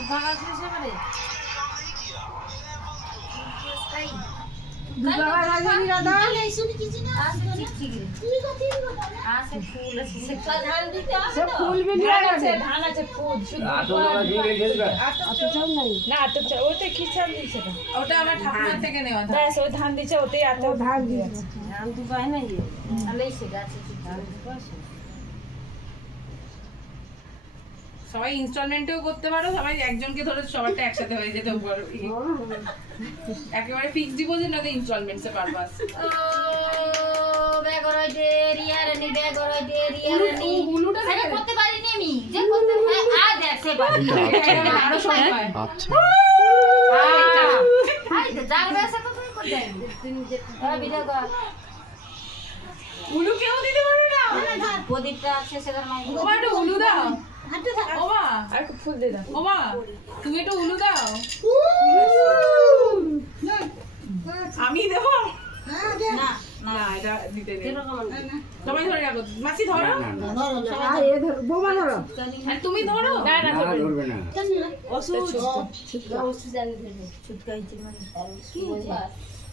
Devagarzinho, Zé Maria. ওটা আমার ঠাকুমার থেকে নেওয়া ব্যাস ওই ধান দিছে ওতেই আত ধান দিয়েছে ধান দুবাই না সবাই ইনস্টলমেন্টেও করতে পারো সবাই একজনকে ধরে সবারটা একসাথে হয়ে যেতে পারো একেবারে ফিক্স ডিপোজিট না ইনস্টলমেন্টসে পারপাস সেটা হয় আ দেখ সে পারি আরও সময় হয়। আচ্ছা। তো তো উলু কেউ দিতে পারে না? প্রদীপটা আছে মাই উলু দাও। ওমা আর একটু ফুল দিয়ে দাও। ওমা তুমি একটু উলু দাও। আমি দেবো? না না। এটা দিতে নেই। সবাই ধরে রাখো। মাসি ধরো। আর তুমি ধরো। না না ধরবে না। ছুটকা হইছে মানে কি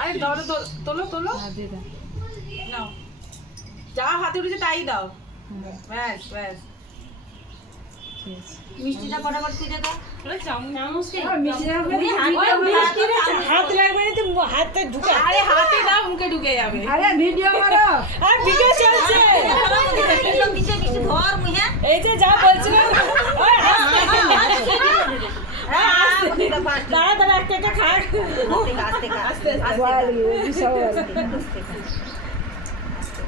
আরে দাও তোলো তোলো। যা হাতে উঠেছে তাই দাও। ব্যাস ব্যাস। ঠিক আছে মিষ্টিটা কটা করে দিয়ে দাও। ওরে চামচ হাত লাগবে না তো হাতে ঢুকে। আরে হাতে দাও মুখে ঢুকে যাবে। আর ভিডিও চলছে কিছু কিছু ধর মুহে এই যে যা বলছিলাম। ওই দাঁড়া দাঁড়া একটা একটা খা। আস্তে আস্তে আস্তে।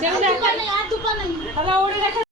সেটা দেখা